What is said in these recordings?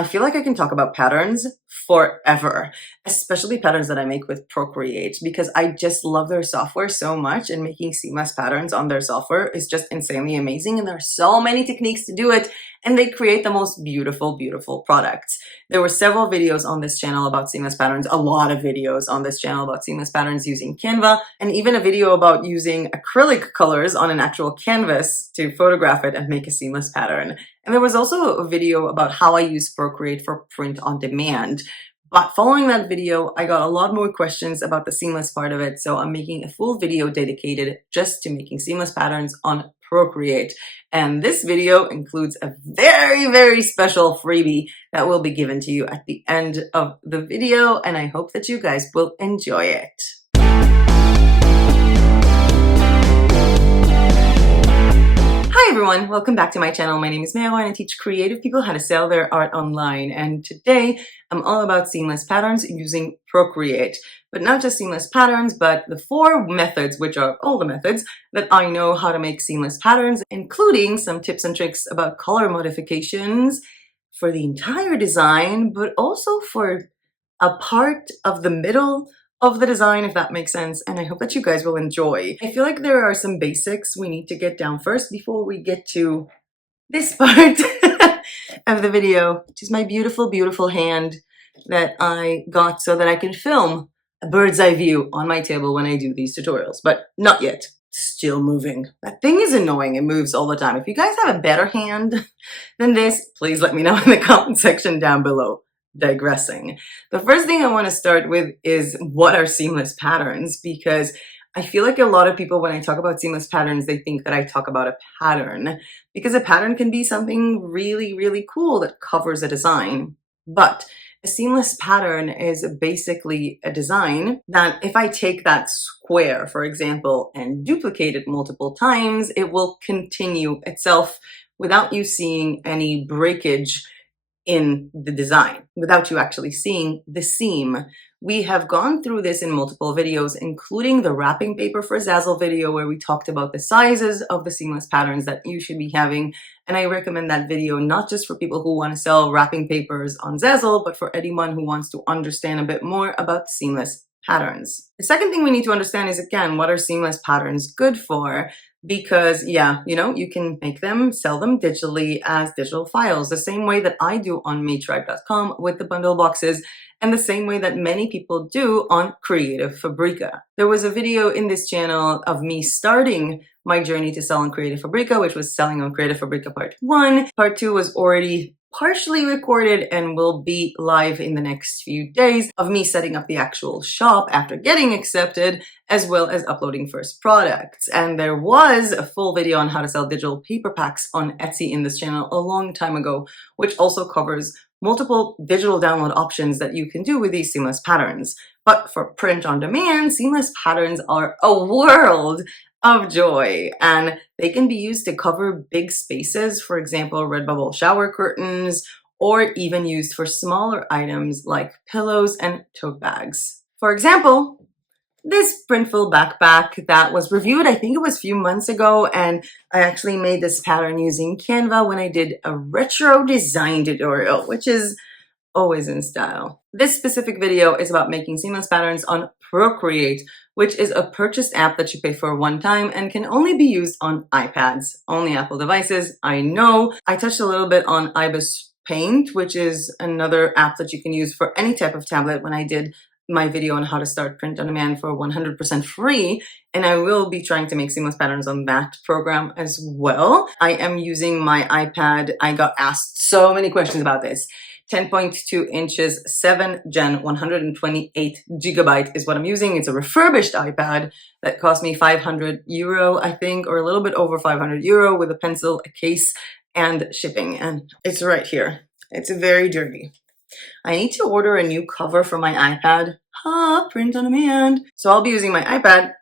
I feel like I can talk about patterns forever, especially patterns that I make with Procreate, because I just love their software so much, and making seamless patterns on their software is just insanely amazing. And there are so many techniques to do it, and they create the most beautiful, beautiful products. There were several videos on this channel about seamless patterns, a lot of videos on this channel about seamless patterns using Canva, and even a video about using acrylic colors on an actual canvas to photograph it and make a seamless pattern. And there was also a video about how I use Procreate for print on demand. But following that video, I got a lot more questions about the seamless part of it, so I'm making a full video dedicated just to making seamless patterns on Procreate. And this video includes a very, very special freebie that will be given to you at the end of the video, and I hope that you guys will enjoy it. Hi everyone, welcome back to my channel. My name is Mero and I teach creative people how to sell their art online. And today I'm all about seamless patterns using Procreate. But not just seamless patterns, but the 4 methods, which are all the methods that I know how to make seamless patterns, including some tips and tricks about color modifications for the entire design, but also for a part of the middle of the design, if that makes sense, and I hope that you guys will enjoy. I feel like there are some basics we need to get down first before we get to this part of the video, which is my beautiful, beautiful hand that I got so that I can film a bird's eye view on my table when I do these tutorials, but not yet. Still moving. That thing is annoying. It moves all the time. If you guys have a better hand than this, please let me know in the comment section down below. Digressing. The first thing I want to start with is what are seamless patterns, because I feel like a lot of people, when I talk about seamless patterns, they think that I talk about a pattern, because a pattern can be something really, really cool that covers a design. But a seamless pattern is basically a design that if I take that square, for example, and duplicate it multiple times, it will continue itself without you seeing any breakage in the design, without you actually seeing the seam. We have gone through this in multiple videos, including the wrapping paper for Zazzle video, where we talked about the sizes of the seamless patterns that you should be having. And I recommend that video not just for people who want to sell wrapping papers on Zazzle, but for anyone who wants to understand a bit more about seamless patterns. The second thing we need to understand is, again, what are seamless patterns good for? Because yeah, you know, you can make them, sell them digitally as digital files, the same way that I do on Matribe.com with the bundle boxes, and the same way that many people do on Creative Fabrica. There was a video in this channel of me starting my journey to sell on Creative Fabrica, which was selling on Creative Fabrica Part 1. Part 2 was already partially recorded and will be live in the next few days, of me setting up the actual shop after getting accepted, as well as uploading first products. And there was a full video on how to sell digital paper packs on Etsy in this channel a long time ago, which also covers multiple digital download options that you can do with these seamless patterns. But for print on demand, seamless patterns are a world of joy, and they can be used to cover big spaces, for example, Redbubble shower curtains, or even used for smaller items like pillows and tote bags. For example, this Printful backpack that was reviewed, I think it was a few months ago, and I actually made this pattern using Canva when I did a retro design tutorial, which is always in style. This specific video is about making seamless patterns on Procreate, which is a purchased app that you pay for one time and can only be used on iPads, only Apple devices. I know. I touched a little bit on Ibis Paint, which is another app that you can use for any type of tablet, when I did my video on how to start print on demand for 100% free, and I will be trying to make seamless patterns on that program as well. I am using my iPad. I got asked so many questions about this. 10.2 inches, 7 Gen, 128 gigabyte is what I'm using. It's a refurbished iPad that cost me €500, I think, or a little bit over €500, with a pencil, a case, and shipping. And it's right here. It's very dirty. I need to order a new cover for my iPad. Print on demand. So I'll be using my iPad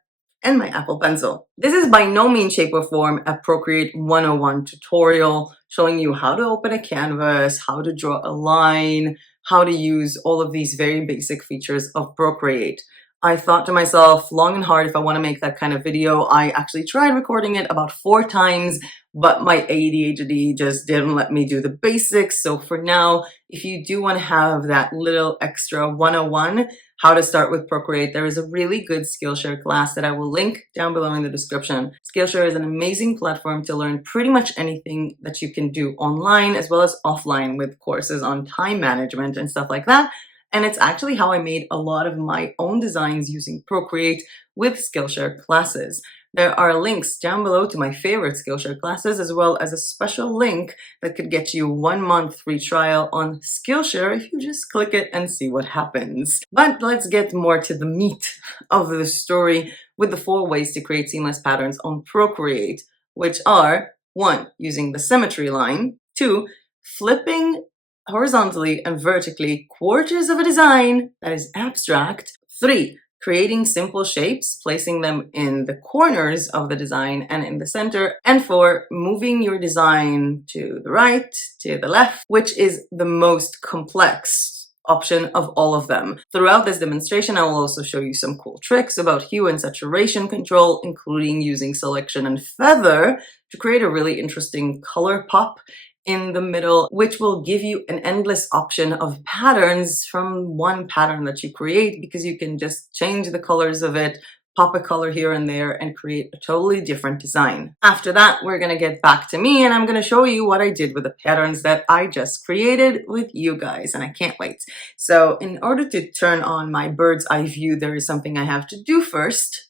and my Apple Pencil. This is by no means, shape, or form a Procreate 101 tutorial showing you how to open a canvas, how to draw a line, how to use all of these very basic features of Procreate. I thought to myself long and hard if I want to make that kind of video. I actually tried recording it about 4 times, but my ADHD just didn't let me do the basics. So for now, if you do want to have that little extra 101, how to start with Procreate, there is a really good Skillshare class that I will link down below in the description. Skillshare is an amazing platform to learn pretty much anything that you can do online as well as offline, with courses on time management and stuff like that. And it's actually how I made a lot of my own designs using Procreate with Skillshare classes. There are links down below to my favorite Skillshare classes, as well as a special link that could get you 1 month free trial on Skillshare if you just click it and see what happens. But let's get more to the meat of the story with the 4 ways to create seamless patterns on Procreate, which are 1. Using the Symmetry line, 2. Flipping horizontally and vertically quarters of a design that is abstract, 3. Creating simple shapes, placing them in the corners of the design and in the center, and 4. Moving your design to the right, to the left, which is the most complex option of all of them. Throughout this demonstration, I will also show you some cool tricks about hue and saturation control, including using selection and feather to create a really interesting color pop in the middle, which will give you an endless option of patterns from one pattern that you create, because you can just change the colors of it, pop a color here and there, and create a totally different design. After that, we're gonna get back to me and I'm gonna show you what I did with the patterns that I just created with you guys, and I can't wait. So in order to turn on my bird's eye view, there is something I have to do first.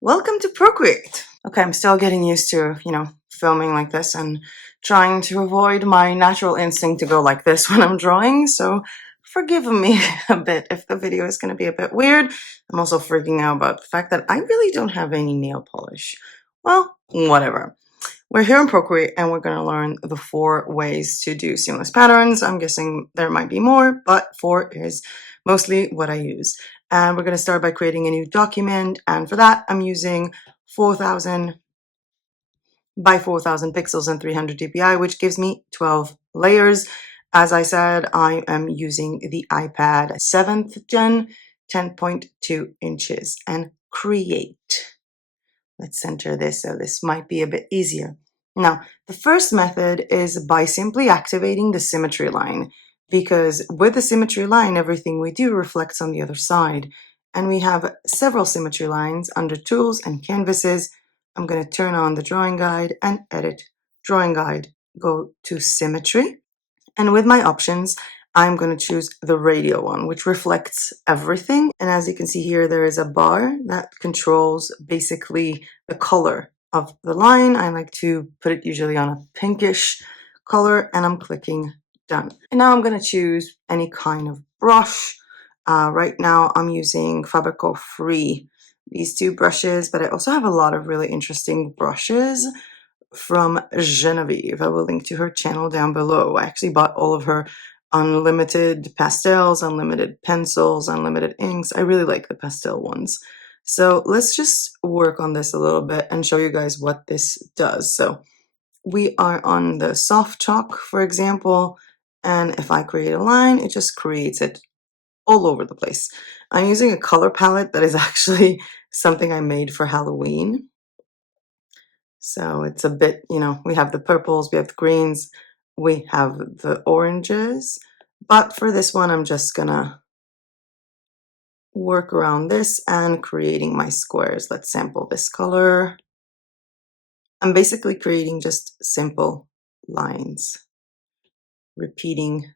Welcome to Procreate. Okay, I'm still getting used to, filming like this and trying to avoid my natural instinct to go like this when I'm drawing, so forgive me a bit if the video is going to be a bit weird. I'm also freaking out about the fact that I really don't have any nail polish. Well, whatever. We're here in Procreate and we're going to learn the 4 ways to do seamless patterns. I'm guessing there might be more, but 4 is mostly what I use. And we're going to start by creating a new document, and for that I'm using 4000 by 4000 pixels and 300 dpi, which gives me 12 layers. As I said, I am using the iPad 7th gen, 10.2 inches, and create. Let's center this so this might be a bit easier. Now, the first method is by simply activating the symmetry line, because with the symmetry line, everything we do reflects on the other side. And we have several symmetry lines under Tools and Canvases. I'm going to turn on the drawing guide and edit drawing guide. Go to Symmetry. And with my options, I'm going to choose the radial one, which reflects everything. And as you can see here, there is a bar that controls basically the color of the line. I like to put it usually on a pinkish color, and I'm clicking done. And now I'm going to choose any kind of brush. Right now I'm using Fabrico Free, these 2 brushes, but I also have a lot of really interesting brushes from Genevieve. I will link to her channel down below. I actually bought all of her unlimited pastels, unlimited pencils, unlimited inks. I really like the pastel ones. So let's just work on this a little bit and show you guys what this does. So we are on the soft chalk, for example, and if I create a line, it just creates it all over the place. I'm using a color palette that is actually something I made for Halloween. So it's a bit, we have the purples, we have the greens, we have the oranges. But for this one, I'm just gonna work around this and creating my squares. Let's sample this color. I'm basically creating just simple lines, repeating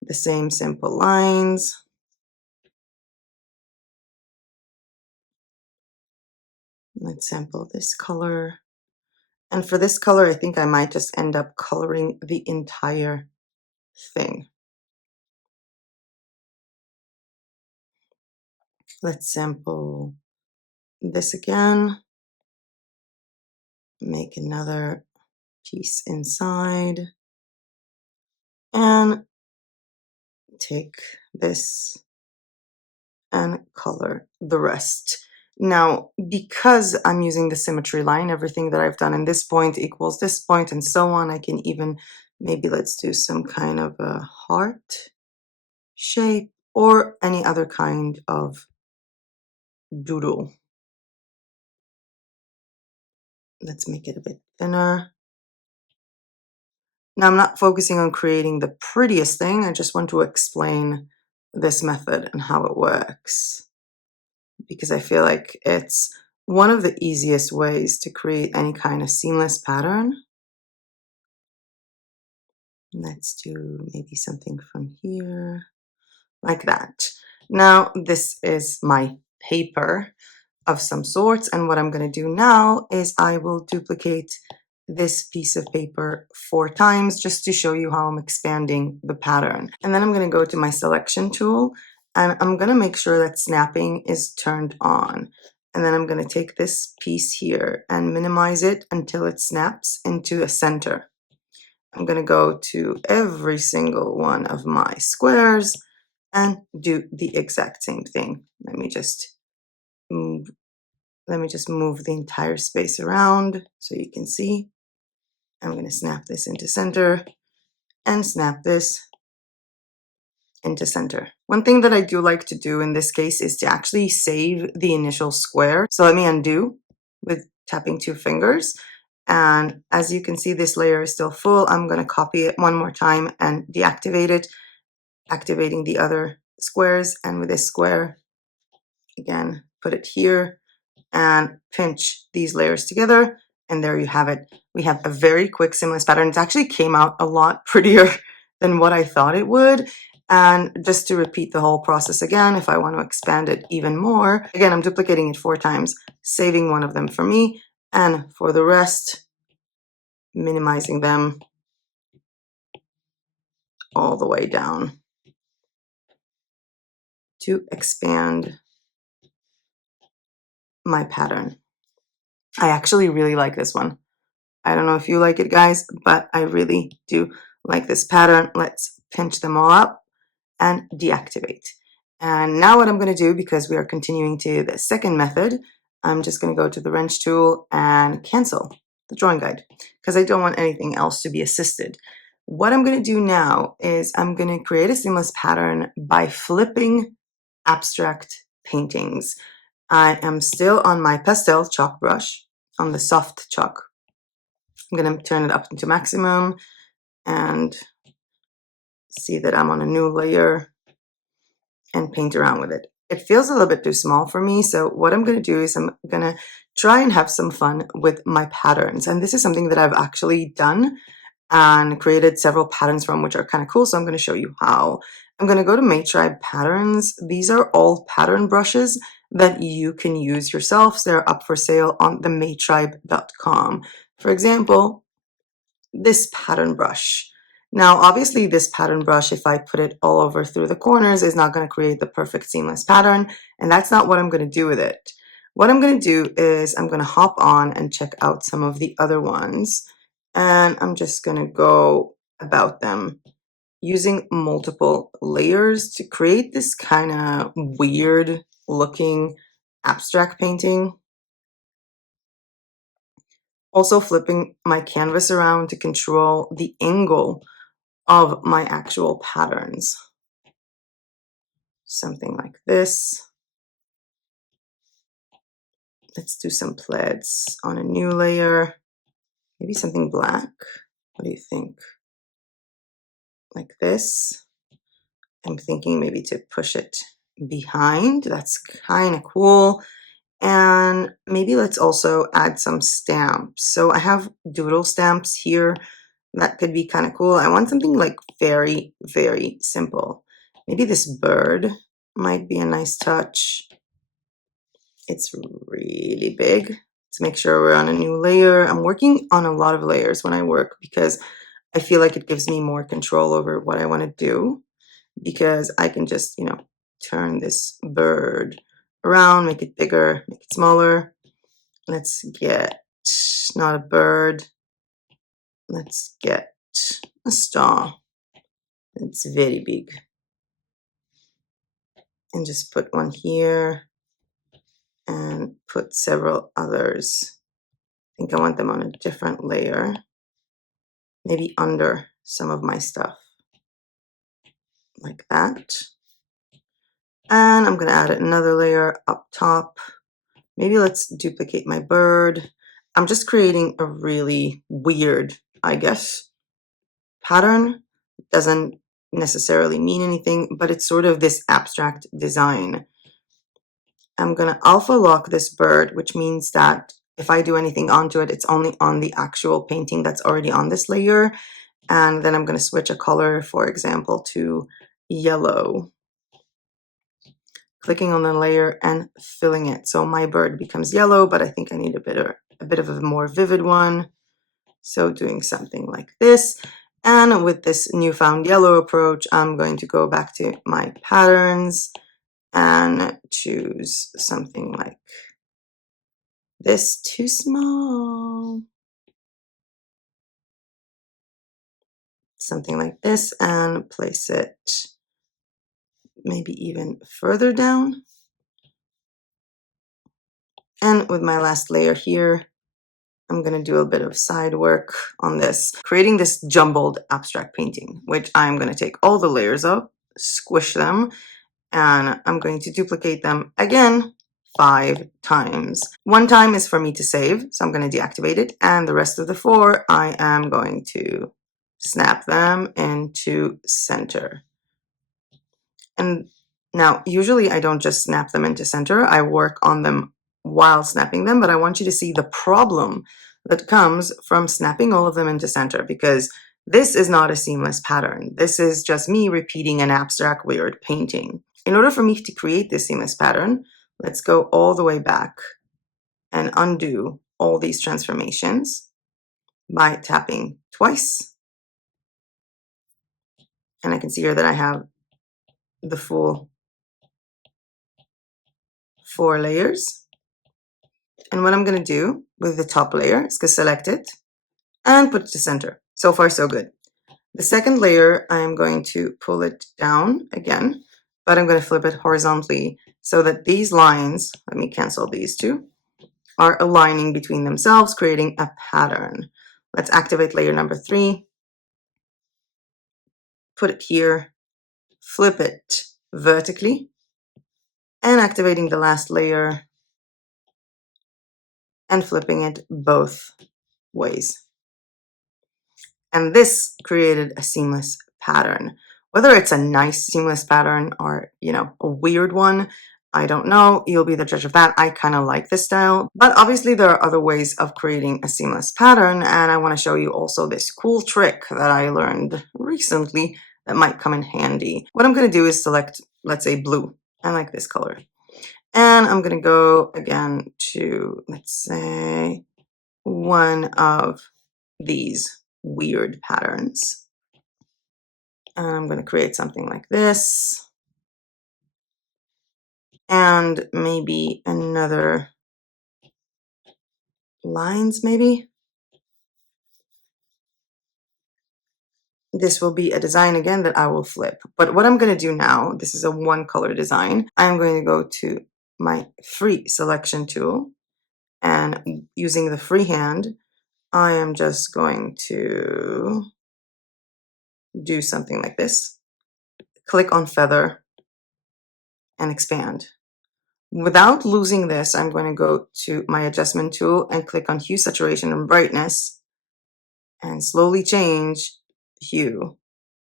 the same simple lines. Let's sample this color. And for this color, I think I might just end up coloring the entire thing. Let's sample this again. Make another piece inside. And take this and color the rest. Now, because I'm using the symmetry line, everything that I've done in this point equals this point and so on. I can even, maybe let's do some kind of a heart shape. or any other kind of doodle. Let's make it a bit thinner. Now I'm not focusing on creating the prettiest thing, I just want to explain this method and how it works, because I feel like it's one of the easiest ways to create any kind of seamless pattern. Let's do maybe something from here, like that. Now this is my paper of some sorts, and what I'm going to do now is I will duplicate this piece of paper 4 times just to show you how I'm expanding the pattern. And then I'm going to go to my selection tool, and I'm going to make sure that snapping is turned on. And then I'm going to take this piece here and minimize it until it snaps into a center. I'm going to go to every single one of my squares and do the exact same thing. Let me just move the entire space around so you can see. I'm going to snap this into center and snap this into center. One thing that I do like to do in this case is to actually save the initial square. So let me undo with tapping 2 fingers. And as you can see, this layer is still full. I'm going to copy it one more time and deactivate it, activating the other squares. And with this square, again, put it here and pinch these layers together. And there you have it. We have a very quick seamless pattern. It actually came out a lot prettier than what I thought it would. And just to repeat the whole process again, if I want to expand it even more, again, I'm duplicating it 4 times, saving one of them for me, and for the rest, minimizing them all the way down to expand my pattern. I actually really like this one. I don't know if you like it, guys, but I really do like this pattern. Let's pinch them all up and deactivate. And now what I'm going to do, because we are continuing to the second method, I'm just going to go to the wrench tool and cancel the drawing guide because I don't want anything else to be assisted. What I'm going to do now is I'm going to create a seamless pattern by flipping abstract paintings. I am still on my pastel chalk brush on the soft chalk. I'm going to turn it up into maximum and see that I'm on a new layer and paint around with it. It feels a little bit too small for me, so what I'm going to do is I'm going to try and have some fun with my patterns. And this is something that I've actually done and created several patterns from, which are kind of cool, so I'm going to show you how. I'm going to go to Matribe Patterns. These are all pattern brushes that you can use yourselves. They're up for sale on the matribe.com. For example, this pattern brush. Now, obviously this pattern brush, if I put it all over through the corners, is not going to create the perfect seamless pattern, and that's not what I'm going to do with it. What I'm going to do is I'm going to hop on and check out some of the other ones, and I'm just going to go about them using multiple layers to create this kind of weird looking abstract painting. Also flipping my canvas around to control the angle of my actual patterns. Something like this. Let's do some plaids on a new layer. Maybe something black. What do you think? Like this. I'm thinking maybe to push it behind. That's kind of cool. And maybe let's also add some stamps. So I have doodle stamps here. That could be kind of cool. I want something like very, very simple. Maybe this bird might be a nice touch. It's really big. Let's make sure we're on a new layer. I'm working on a lot of layers when I work because I feel like it gives me more control over what I want to do, because I can just, turn this bird around, make it bigger, make it smaller. Let's get not a bird. Let's get a star. It's very big. And just put one here and put several others. I think I want them on a different layer, maybe under some of my stuff, like that. And I'm going to add another layer up top. Maybe let's duplicate my bird. I'm just creating a really weird, I guess, pattern. Doesn't necessarily mean anything, but it's sort of this abstract design. I'm going to alpha lock this bird, which means that if I do anything onto it, it's only on the actual painting that's already on this layer. And then I'm going to switch a color, for example, to yellow. Clicking on the layer and filling it. So my bird becomes yellow, but I think I need a bit of a more vivid one. So doing something like this. And with this newfound yellow approach, I'm going to go back to my patterns and choose something like this. Too small. Something like this, and place it maybe even further down. And with my last layer here, I'm going to do a bit of side work on this, creating this jumbled abstract painting, which I'm going to take all the layers of, squish them, and I'm going to duplicate them again 5 times. 1 time is for me to save, so I'm going to deactivate it, and the rest of the 4, I am going to snap them into center. And now, usually I don't just snap them into center, I work on them while snapping them, but I want you to see the problem that comes from snapping all of them into center, because this is not a seamless pattern. This is just me repeating an abstract weird painting. In order for me to create this seamless pattern, let's go all the way back and undo all these transformations by tapping twice. And I can see here that I have the full 4 layers. And what I'm going to do with the top layer is to select it and put it to center. So far, so good. The second layer, I'm going to pull it down again, but I'm going to flip it horizontally so that these lines, let me cancel these two, are aligning between themselves, creating a pattern. Let's activate layer number 3, put it here, flip it vertically, and activating the last layer and flipping it both ways. And this created a seamless pattern. Whether it's a nice seamless pattern or, a weird one, I don't know. You'll be the judge of that. I kind of like this style, but obviously there are other ways of creating a seamless pattern. And I want to show you also this cool trick that I learned recently that might come in handy. What I'm going to do is select, let's say, blue. I like this color. And I'm going to go again to, let's say, one of these weird patterns. And I'm going to create something like this. And maybe another lines, maybe. This will be a design again that I will flip. But what I'm going to do now, this is a 1 color design. I'm going to go to my free selection tool, and using the freehand, I am just going to do something like this. Click on feather and expand. Without losing this, I'm going to go to my adjustment tool and click on hue, saturation, and brightness, and slowly change hue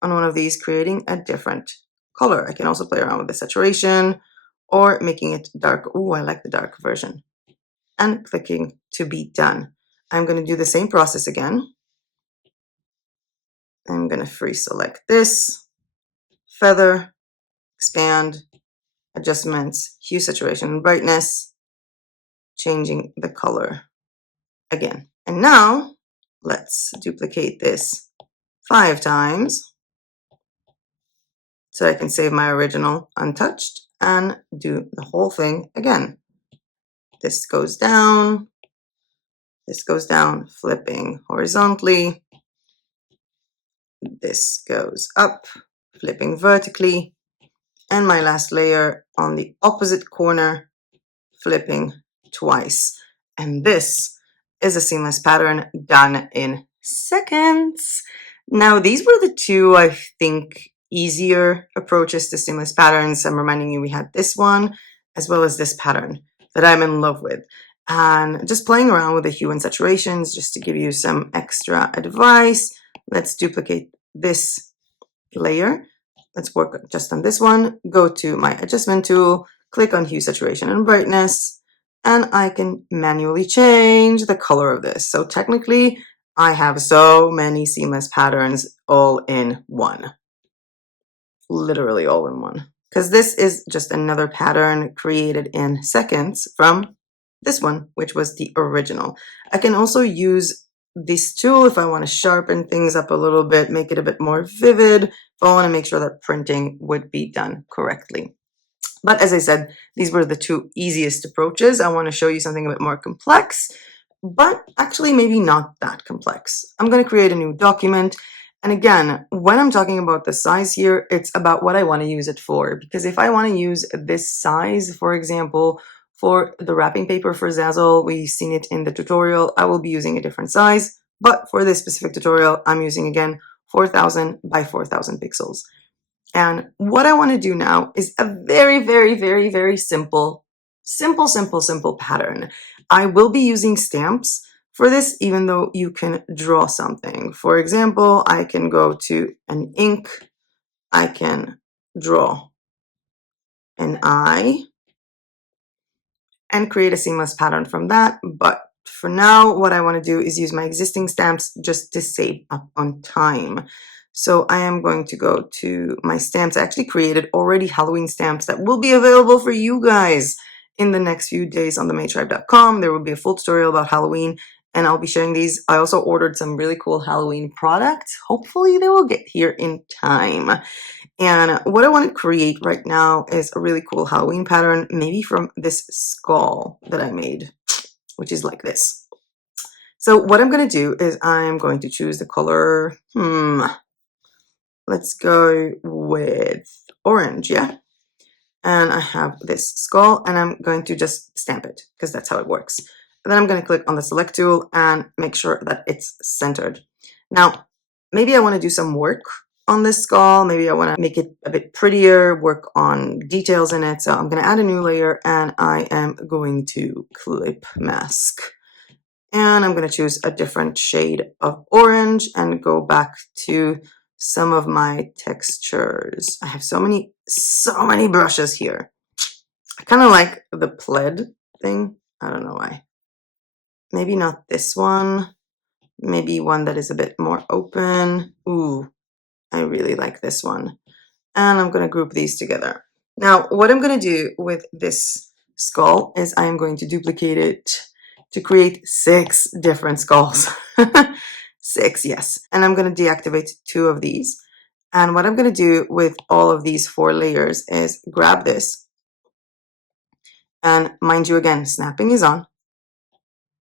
on one of these, creating a different color. I can also play around with the saturation or making it dark. Oh, I like the dark version. And clicking to be done. I'm going to do the same process again. I'm going to free select this, feather, expand, adjustments, hue, saturation, and brightness, changing the color again. And now let's duplicate this 5 times so I can save my original untouched and do the whole thing again. This goes down, flipping horizontally. This goes up, flipping vertically. And my last layer on the opposite corner, flipping twice. And this is a seamless pattern done in seconds. Now, these were the 2 I think easier approaches to seamless patterns. I'm reminding you we had this one as well as this pattern that I'm in love with. And just playing around with the hue and saturations just to give you some extra advice. Let's duplicate this layer. Let's work just on this one. Go to my adjustment tool, click on hue, saturation, and brightness, and I can manually change the color of this. So technically, I have so many seamless patterns all in one. Literally all in one. Because this is just another pattern created in seconds from this one, which was the original. I can also use this tool if I want to sharpen things up a little bit, make it a bit more vivid, if I want to make sure that printing would be done correctly. But as I said, these were the two easiest approaches. I want to show you something a bit more complex, but actually maybe not that complex. I'm going to create a new document. And again, when I'm talking about the size here, it's about what I want to use it for. Because if I want to use this size, for example, for the wrapping paper for Zazzle, we've seen it in the tutorial, I will be using a different size. But for this specific tutorial, I'm using, again, 4000 by 4000 pixels. And what I want to do now is a very simple pattern. I will be using stamps for this, even though you can draw something. For example, I can go to an ink, I can draw an eye, and create a seamless pattern from that. But for now, what I want to do is use my existing stamps just to save up on time. So I am going to go to my stamps. I actually created already Halloween stamps that will be available for you guys in the next few days on themaytribe.com. There will be a full tutorial about Halloween, and I'll be sharing these. I also ordered some really cool Halloween products. Hopefully they will get here in time. And what I want to create right now is a really cool Halloween pattern, maybe from this skull that I made, which is like this. So what I'm going to do is I'm going to choose the color, let's go with orange, yeah? And I have this skull, and I'm going to just stamp it, because that's how it works. And then I'm going to click on the select tool and make sure that it's centered. Now, maybe I want to do some work on this skull. Maybe I want to make it a bit prettier, work on details in it. So I'm going to add a new layer, and I am going to clip mask. And I'm going to choose a different shade of orange and go back to some of my textures. I have so many brushes here. I kind of like the plaid thing. I don't know why. Maybe not this one. Maybe one that is a bit more open. Ooh, I really like this one. And I'm going to group these together. Now, what I'm going to do with this skull is I am going to duplicate it to create 6 different skulls. 6, yes. And I'm going to deactivate 2 of these. And what I'm going to do with all of these 4 layers is grab this. And mind you, again, snapping is on.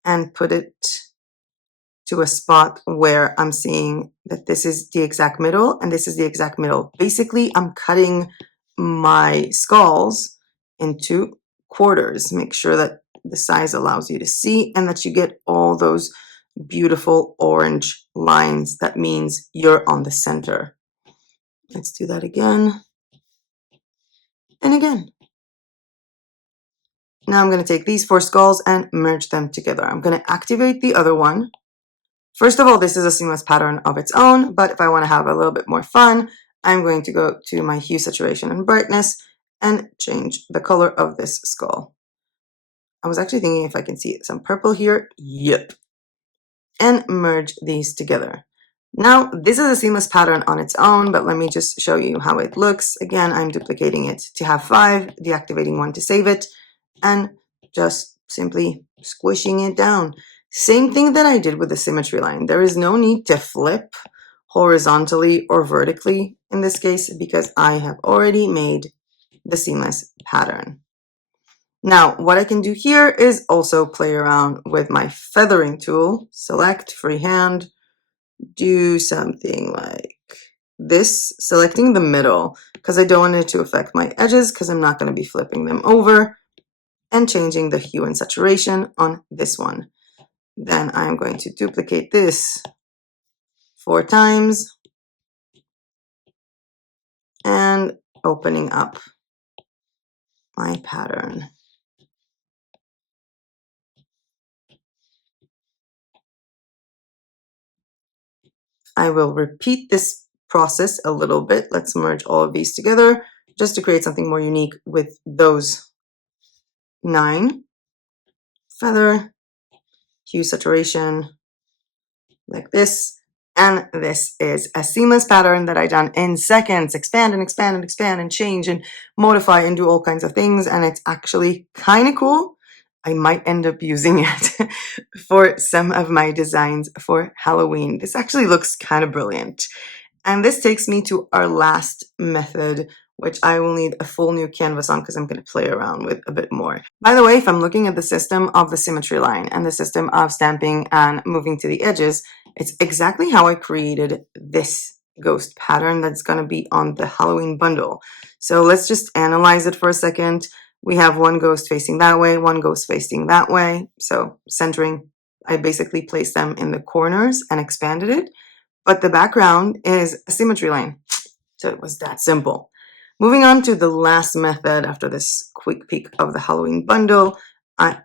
And put it to a spot where I'm seeing that this is the exact middle and this is the exact middle. Basically, I'm cutting my skulls into quarters. Make sure that the size allows you to see and that you get all those beautiful orange lines. That means you're on the center. Let's do that again and again. Now I'm going to take these 4 skulls and merge them together. I'm going to activate the other one. First of all, this is a seamless pattern of its own, but if I want to have a little bit more fun, I'm going to go to my hue, saturation, and brightness and change the color of this skull. I was actually thinking if I can see some purple here. Yep. And merge these together. Now, this is a seamless pattern on its own, but let me just show you how it looks. Again, I'm duplicating it to have 5, deactivating 1 to save it, and just simply squishing it down. Same thing that I did with the symmetry line. There is no need to flip horizontally or vertically in this case because I have already made the seamless pattern. Now, what I can do here is also play around with my feathering tool. Select freehand, do something like this, selecting the middle because I don't want it to affect my edges because I'm not going to be flipping them over, and changing the hue and saturation on this one. Then I'm going to duplicate this 4 times and opening up my pattern. I will repeat this process a little bit. Let's merge all of these together just to create something more unique with those 9. Feather, hue saturation, like this. And this is a seamless pattern that I done in seconds. Expand and expand and expand and change and modify and do all kinds of things. And it's actually kind of cool. I might end up using it for some of my designs for Halloween. This actually looks kind of brilliant. And this takes me to our last method, which I will need a full new canvas on because I'm going to play around with a bit more. By the way, if I'm looking at the system of the Symmetry line and the system of stamping and moving to the edges, it's exactly how I created this ghost pattern that's going to be on the Halloween bundle. So let's just analyze it for a second. We have one ghost facing that way, one ghost facing that way. So centering, I basically placed them in the corners and expanded it. But the background is a symmetry line. So it was that simple. Moving on to the last method after this quick peek of the Halloween bundle.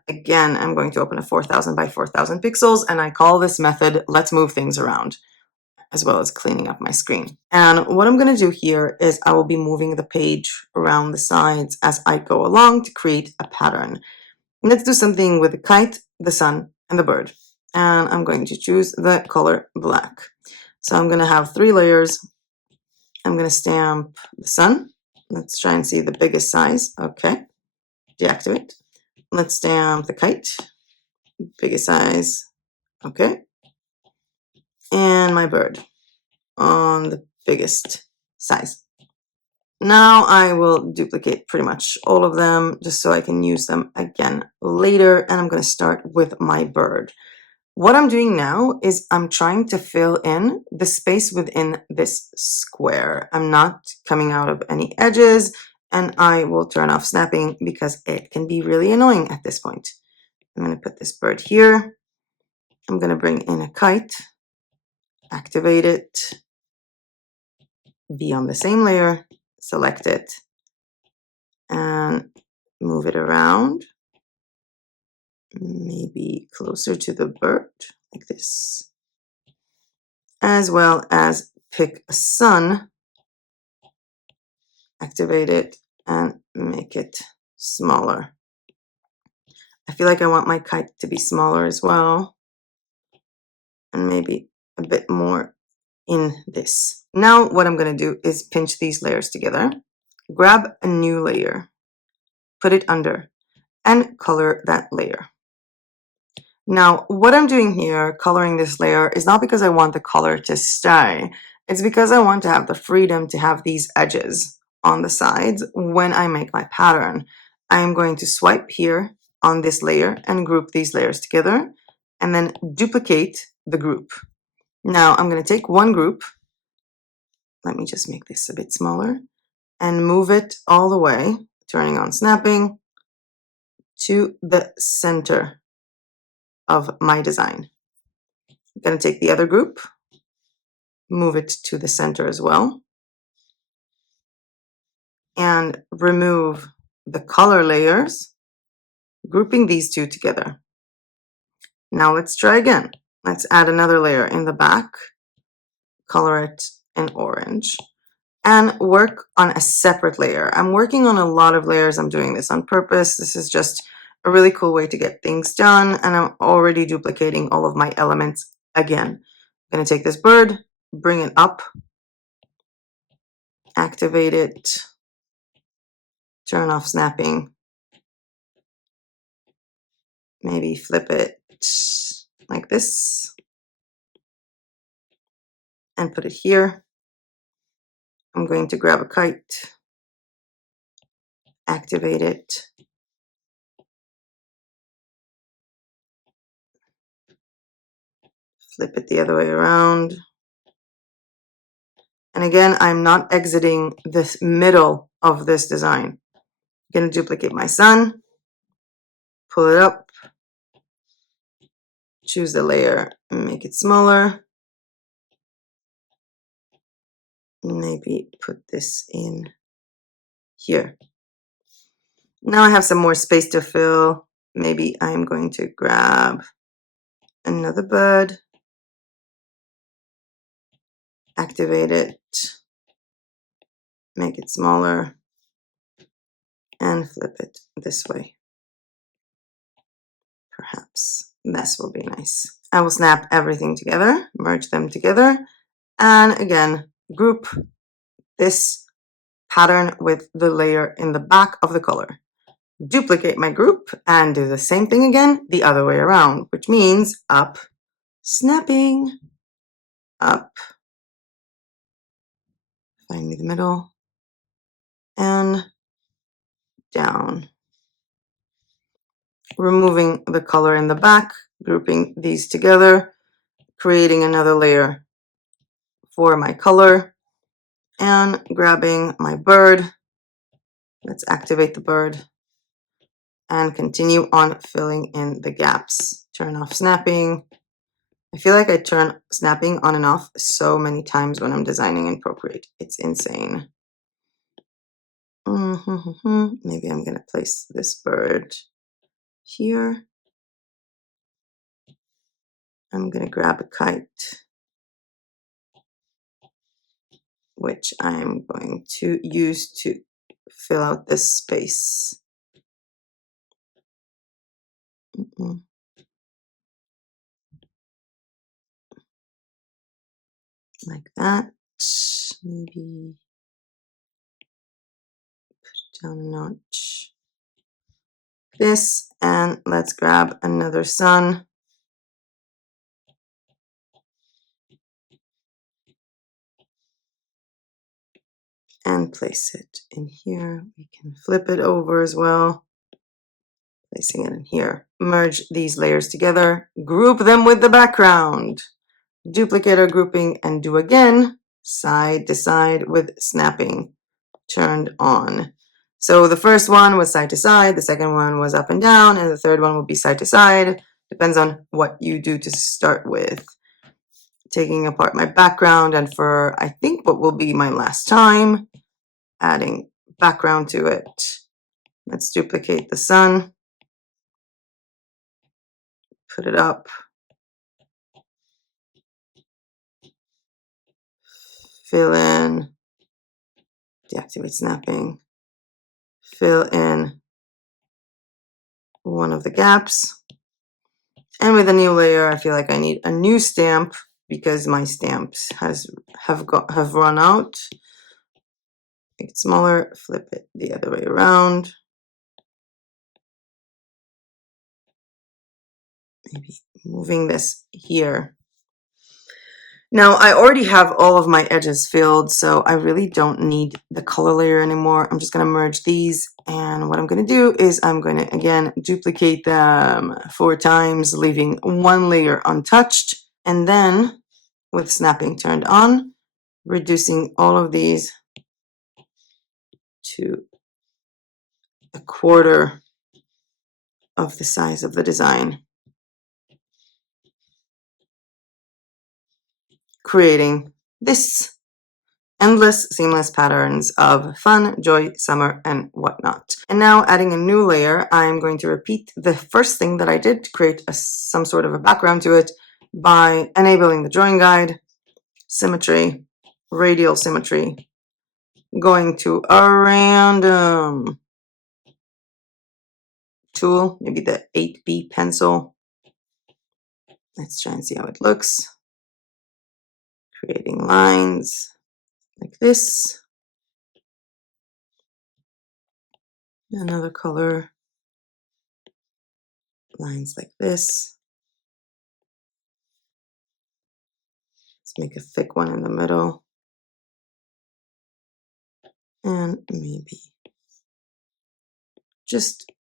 Again, I'm going to open a 4000 by 4000 pixels, and I call this method Let's Move Things Around, as well as cleaning up my screen. And what I'm going to do here is I will be moving the page around the sides as I go along to create a pattern. Let's do something with the kite, the sun, and the bird. And I'm going to choose the color black. So I'm going to have 3 layers. I'm going to stamp the sun. Let's try and see the biggest size. Okay, deactivate. Let's stamp the kite, biggest size. Okay, and my bird on the biggest size. Now I will duplicate pretty much all of them just so I can use them again later. And I'm going to start with my bird. What I'm doing now is I'm trying to fill in the space within this square. I'm not coming out of any edges, and I will turn off snapping because it can be really annoying at this point. I'm going to put this bird here. I'm going to bring in a kite, activate it, be on the same layer, select it, and move it around. Maybe closer to the bird, like this. As well as pick a sun, activate it, and make it smaller. I feel like I want my kite to be smaller as well, and maybe a bit more in this. Now what I'm going to do is pinch these layers together, grab a new layer, put it under, and color that layer. Now, what I'm doing here, coloring this layer, is not because I want the color to stay. It's because I want to have the freedom to have these edges on the sides when I make my pattern. I am going to swipe here on this layer and group these layers together and then duplicate the group. Now, I'm going to take one group. Let me just make this a bit smaller and move it all the way, turning on snapping, to the center of my design. I'm going to take the other group, move it to the center as well, and remove the color layers, grouping these two together. Now let's try again. Let's add another layer in the back, color it in orange, and work on a separate layer. I'm working on a lot of layers. I'm doing this on purpose. This is just a really cool way to get things done, and I'm already duplicating all of my elements again. I'm going to take this bird, bring it up, activate it, turn off snapping, maybe flip it like this, and put it here. I'm going to grab a kite, activate it, flip it the other way around. And again, I'm not exiting this middle of this design. I'm going to duplicate my sun, pull it up, choose the layer, make it smaller, maybe put this in here. Now I have some more space to fill. Maybe I'm going to grab another bird, activate it, make it smaller, and flip it this way. Perhaps this will be nice. I will snap everything together, merge them together, and again, group this pattern with the layer in the back of the color. Duplicate my group and do the same thing again the other way around, which means up, snapping, up, find me the middle, and down. Removing the color in the back, grouping these together, creating another layer for my color, and grabbing my bird. Let's activate the bird and continue on filling in the gaps. Turn off snapping. I feel like I turn snapping on and off so many times when I'm designing in Procreate. It's insane. Maybe I'm gonna place this bird here. I'm gonna grab a kite, which I'm going to use to fill out this space. Like that. Maybe put it down a notch. This, and let's grab another sun. And place it in here. We can flip it over as well. Placing it in here. Merge these layers together. Group them with the background. Duplicate our grouping and do again, side to side with snapping turned on. So the first one was side to side, the second one was up and down, and the third one will be side to side. Depends on what you do to start with. Taking apart my background, and for I think what will be my last time, adding background to it. Let's duplicate the sun. Put it up. Fill in. Deactivate snapping. Fill in one of the gaps. And with a new layer, I feel like I need a new stamp because my stamps have run out. Make it smaller, flip it the other way around. Maybe moving this here. Now I already have all of my edges filled, so I really don't need the color layer anymore. I'm just going to merge these, and what I'm going to do is I'm going to again duplicate them 4 times, leaving one layer untouched, and then with snapping turned on, reducing all of these to 1/4 of the size of the design, creating this endless seamless patterns of fun, joy, summer, and whatnot. And now adding a new layer, I'm going to repeat the first thing that I did to create some sort of a background to it by enabling the drawing guide, symmetry, radial symmetry, going to a random tool, maybe the 8B pencil. Let's try and see how it looks. Creating lines like this. Another color. Lines like this. Let's make a thick one in the middle. And maybe just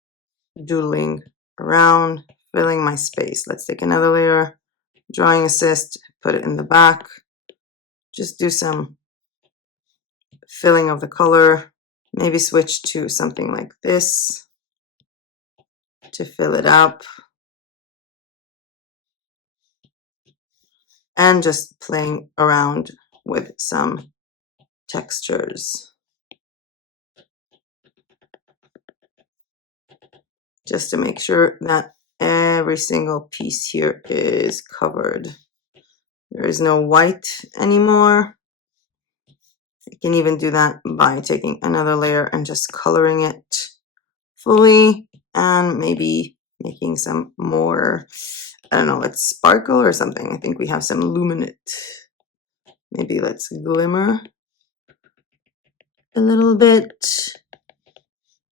doodling around, filling my space. Let's take another layer, drawing assist, put it in the back. Just do some filling of the color. Maybe switch to something like this to fill it up. And just playing around with some textures, just to make sure that every single piece here is covered. There is no white anymore. You can even do that by taking another layer and just coloring it fully, and maybe making some more, I don't know, let's sparkle or something. I think we have some luminate. Maybe let's glimmer a little bit.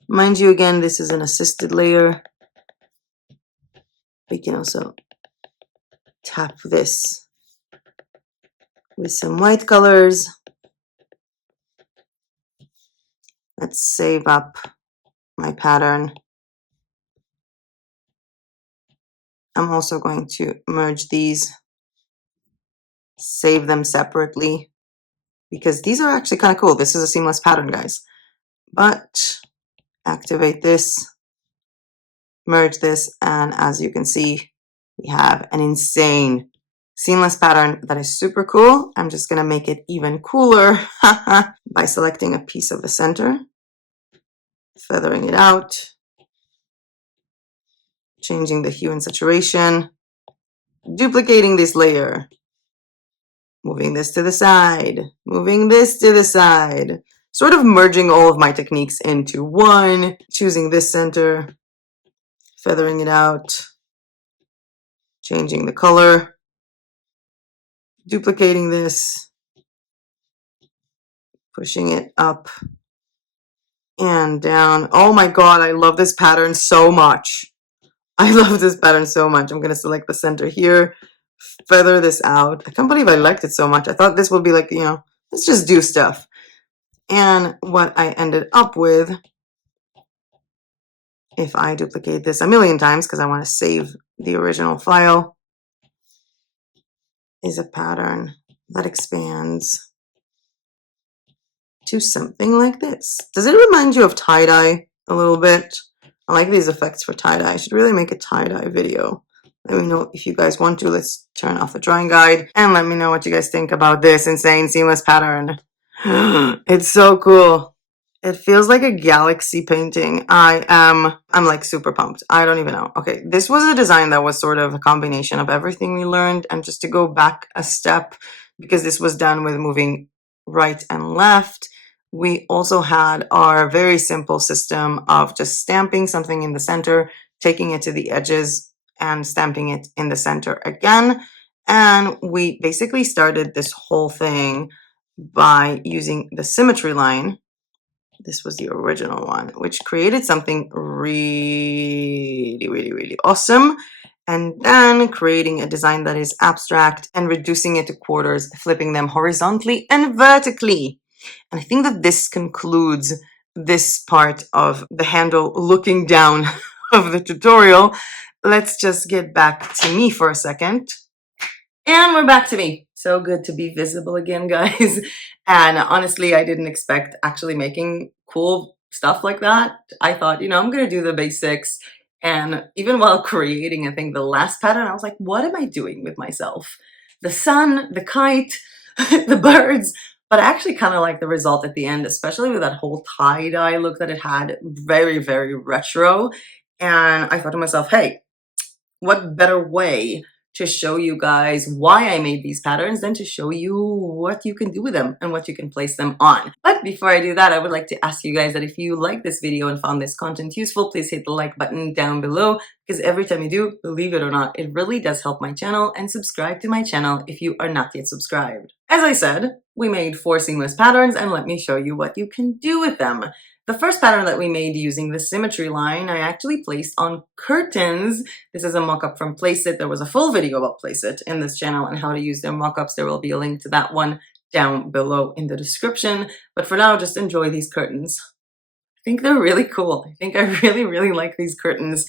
Mind you, again, this is an assisted layer. We can also tap this with some white colors. Let's save up my pattern. I'm also going to merge these, save them separately, because these are actually kind of cool. This is a seamless pattern, guys. But activate this, merge this, and as you can see, we have an insane seamless pattern that is super cool. I'm just gonna make it even cooler by selecting a piece of the center, feathering it out, changing the hue and saturation, duplicating this layer, moving this to the side, moving this to the side, sort of merging all of my techniques into one, choosing this center, feathering it out, changing the color, duplicating this, pushing it up and down. Oh my god, I love this pattern so much. I love this pattern so much. I'm going to select the center here, feather this out. I can't believe I liked it so much. I thought this would be like, you know, let's just do stuff. And what I ended up with, if I duplicate this a million times because I want to save the original file, is a pattern that expands to something like this. Does it remind you of tie-dye a little bit? I like these effects for tie-dye. I should really make a tie-dye video. Let me know if you guys want to. Let's turn off the drawing guide and let me know what you guys think about this insane seamless pattern. It's so cool. It feels like a galaxy painting. I'm like super pumped. I don't even know. Okay, this was a design that was sort of a combination of everything we learned, and just to go back a step, because this was done with moving right and left, we also had our very simple system of just stamping something in the center, taking it to the edges, and stamping it in the center again. And we basically started this whole thing by using the Symmetry line. This was the original one, which created something really awesome. And then creating a design that is abstract and reducing it to quarters, flipping them horizontally and vertically. And I think that this concludes this part of the handle looking down of the tutorial. Let's just get back to me for a second. And we're back to me. So good to be visible again, guys. And honestly, I didn't expect actually making cool stuff like that. I thought, you know, I'm going to do the basics. And even while creating, I think the last pattern, I was like, what am I doing with myself? The sun, the kite, the birds. But I actually kind of like the result at the end, especially with that whole tie-dye look that it had. Very retro. And I thought to myself, hey, what better way to show you guys why I made these patterns than to show you what you can do with them and what you can place them on. But before I do that, I would like to ask you guys that if you like this video and found this content useful, please hit the like button down below, because every time you do, believe it or not, it really does help my channel, and subscribe to my channel if you are not yet subscribed. As I said, we made 4 seamless patterns, and let me show you what you can do with them. The first pattern that we made using the Symmetry line, I actually placed on curtains. This is a mock-up from Placeit. There was a full video about Placeit in this channel and how to use their mock-ups. There will be a link to that one down below in the description. But for now, just enjoy these curtains. I think they're really cool. I think I really like these curtains.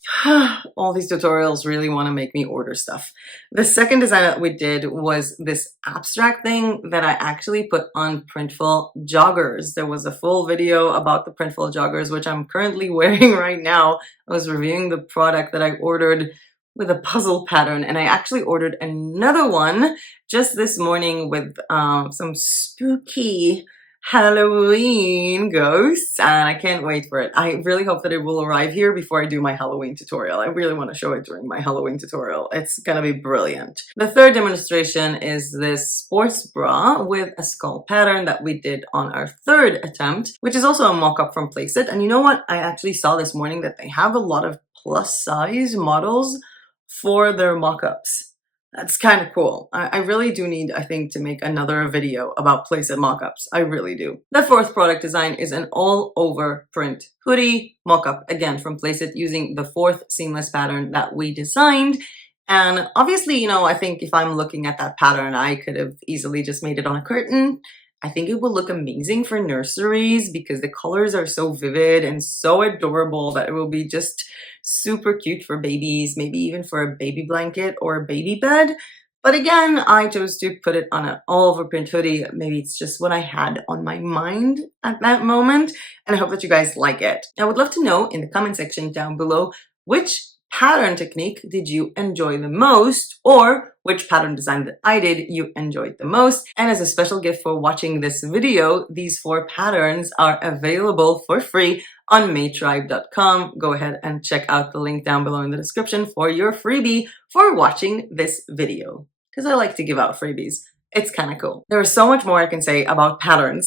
All these tutorials really want to make me order stuff. The second design that we did was this abstract thing that I actually put on Printful joggers. There was a full video about the Printful joggers, which I'm currently wearing right now. I was reviewing the product that I ordered with a puzzle pattern, and I actually ordered another one just this morning with some spooky Halloween ghosts, and I can't wait for it. I really hope that it will arrive here before I do my Halloween tutorial. I really want to show it during my Halloween tutorial. It's gonna be brilliant. The third demonstration is this sports bra with a skull pattern that we did on our third attempt, which is also a mock-up from Placeit. And you know what? I actually saw this morning that they have a lot of plus size models for their mock-ups. That's kind of cool. I really do need, I think, to make another video about Placeit mockups. I really do. The fourth product design is an all-over print hoodie mockup, again from Placeit, using the fourth seamless pattern that we designed. And obviously, you know, I think if I'm looking at that pattern, I could have easily just made it on a curtain. I think it will look amazing for nurseries because the colors are so vivid and so adorable that it will be just super cute for babies, maybe even for a baby blanket or a baby bed. But again, I chose to put it on an all-over print hoodie. Maybe it's just what I had on my mind at that moment, and I hope that you guys like it. I would love to know in the comment section down below which pattern technique did you enjoy the most, or which pattern design that I did you enjoyed the most. And as a special gift for watching this video, these 4 patterns are available for free on maytribe.com. Go ahead and check out the link down below in the description for your freebie for watching this video, because I like to give out freebies. It's kind of cool. There is so much more I can say about patterns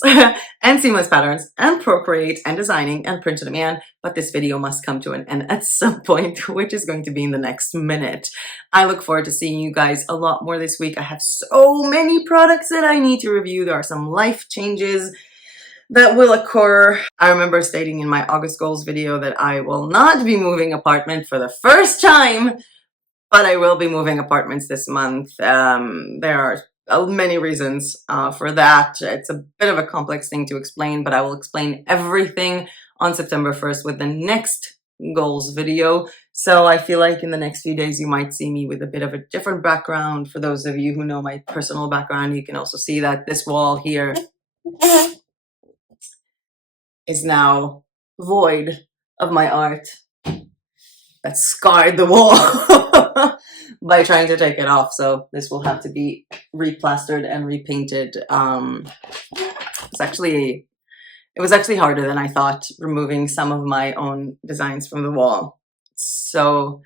and seamless patterns and Procreate and designing and print on demand, but this video must come to an end at some point, which is going to be in the next minute. I look forward to seeing you guys a lot more this week. I have so many products that I need to review. There are some life changes that will occur. I remember stating in my August goals video that I will not be moving apartment for the first time, but I will be moving apartments this month. There are many reasons for that. It's a bit of a complex thing to explain, but I will explain everything on September 1st with the next goals video. So I feel like in the next few days you might see me with a bit of a different background. For those of you who know my personal background, you can also see that this wall here is now void of my art that scarred the wall by trying to take it off. So this will have to be replastered and repainted. It was actually harder than I thought, removing some of my own designs from the wall. So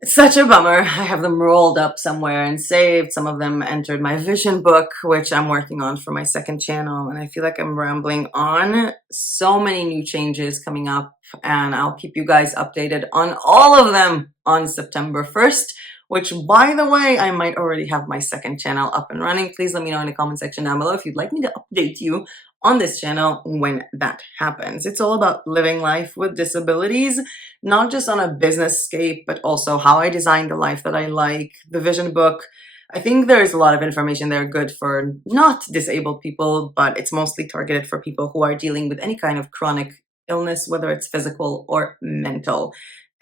it's such a bummer. I have them rolled up somewhere and saved. Some of them entered my vision book, which I'm working on for my second channel. And I feel like I'm rambling on. So many new changes coming up, and I'll keep you guys updated on all of them on September 1st, which, by the way, I might already have my second channel up and running. Please let me know in the comment section down below if you'd like me to update you on this channel when that happens. It's all about living life with disabilities, not just on a business scape, but also how I design the life that I like. The vision book, I think there's a lot of information there good for not disabled people, but it's mostly targeted for people who are dealing with any kind of chronic illness, whether it's physical or mental.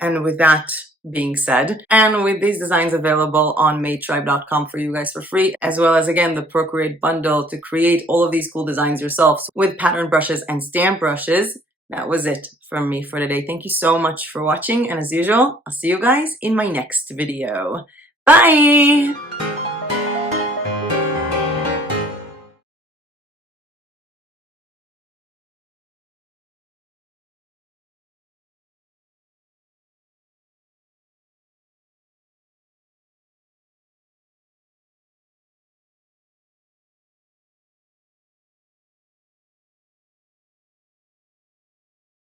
And with that being said, and with these designs available on maytribe.com for you guys for free, as well as, again, the Procreate bundle to create all of these cool designs yourselves with pattern brushes and stamp brushes, that was it from me for today. Thank you so much for watching, and as usual, I'll see you guys in my next video. Bye!